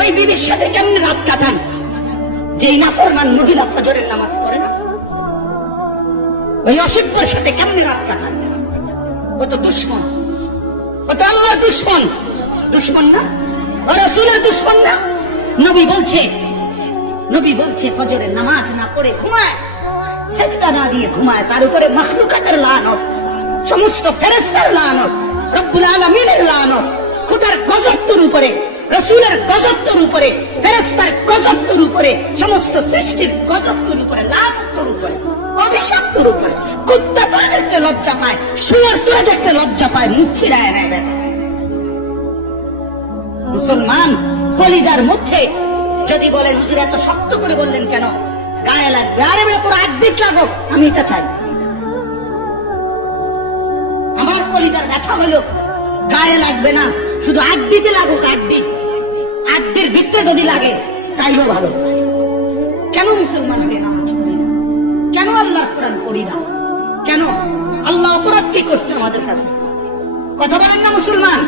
ওই বিবির সাথে কেমনে রাত কাটান যেই নাফরমান মহিলা ফজরের নামাজ পড়ে না? ওই অসভ্যের সাথে কেমনে রাত কাটান? ও তো দুশ্মন, ও তো আল্লাহর দুশ্মন। দুশ্মন না? ও রাসূলের দুশ্মন না? নবী বলছে ফজরের নামাজ না পড়ে ঘুমায়, সেজদা না দিয়ে ঘুমায়, তার উপরে মাখলুকাতের লানত, সমস্ত ফেরেশতার লানত, রব্বুল আলামিনের লানত, খোদার গজব তোর উপরে, রাসূলের গজব তোর উপরে, ফেরেশতার গজব তোর উপরে, সমস্ত সৃষ্টির গজব তোর উপরে, লানত তোর উপরে, অভিশাপ তোর উপরে। কুত্তা তোরে দেখতে লজ্জা পায়, শুয়োর তোরে দেখতে লজ্জা পায়, মুখ ফিরায় নেয় বেটা। মুসলমান কলিজার মধ্যে যদি বলেন হুজুর এত শক্ত করে বললেন কেন, গায়ে লাগবে। আরে বেটা তোর একদিক লাগো, আমি এটা চাই। আমার কলিজার ব্যথা হলো গায়ে লাগবে না, শুধু আড্ডিতে লাগুক। আড্ডির ভিতরে যদি লাগে তাইলেও ভালো। কেন মুসলমান হয়ে নামাজ পড়ি না? কেন আল্লাহর কোরআন পড়ি না? কেন? আল্লাহ অপরাধ কি করছে আমাদের কাছে? কথা বলেন না মুসলমান।